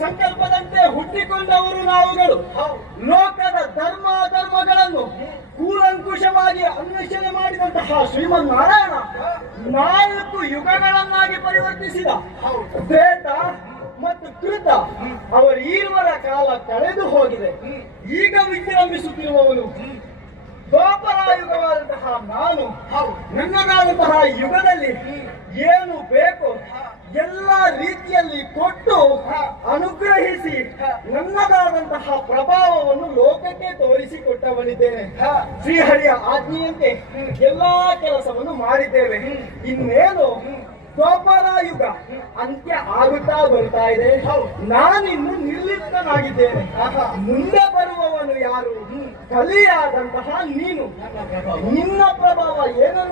ಸಂಕಲ್ಪದಂತೆ ಹುಟ್ಟಿಕೊಂಡವರು ನಾವುಗಳು. ಲೋಕದ ಧರ್ಮಗಳನ್ನು ಕೂಲಂಕುಷವಾಗಿ ಅನ್ವೇಷಣೆ ಮಾಡಿದಂತಹ ಶ್ರೀಮನ್ನಾರಾಯಣ 4 ಯುಗಗಳನ್ನಾಗಿ ಪರಿವರ್ತಿಸಿದ. ತ್ರೇತ ಮತ್ತು ಕೃತ ಅವರ ಈರುವರ ಕಾಲ ಕಳೆದು ಹೋಗಿದೆ. ಈಗ ವಿಜೃಂಭಿಸುತ್ತಿರುವವನು ದ್ವಾಪರಾಯುಗವಾದಂತಹ ನಾನು. ನನ್ನದಾದಂತಹ ಯುಗದಲ್ಲಿ ಏನು ಬೇಕು ಎಲ್ಲ ರೀತಿಯಲ್ಲಿ ಕೊಟ್ಟು ಅನುಗ್ರಹಿಸಿ ನನ್ನದಾದಂತಹ ಪ್ರಭಾವವನ್ನು ಲೋಕಕ್ಕೆ ತೋರಿಸಿಕೊಟ್ಟವನಿದ್ದೇನೆ. ಶ್ರೀಹರಿಯ ಆಜ್ಞೆಯಂತೆ ಎಲ್ಲಾ ಕೆಲಸವನ್ನು ಮಾಡಿದ್ದೇವೆ. ಇನ್ನೇನು ದ್ವಾಪರಾಯುಗ ಅಂತ್ಯ ಆಗುತ್ತಾ ಬರ್ತಾ ಇದೆ. ನಾನಿನ್ನು ನಿರ್ಲಿಪ್ತನಾಗಿದ್ದೇನೆ. ಮುಂದೆ ಬರುವವನು ಯಾರು? ಕಲಿಯಾದಂತಹ ನೀನು. ನಿನ್ನ ಪ್ರಭಾವ ಏನನ್ನು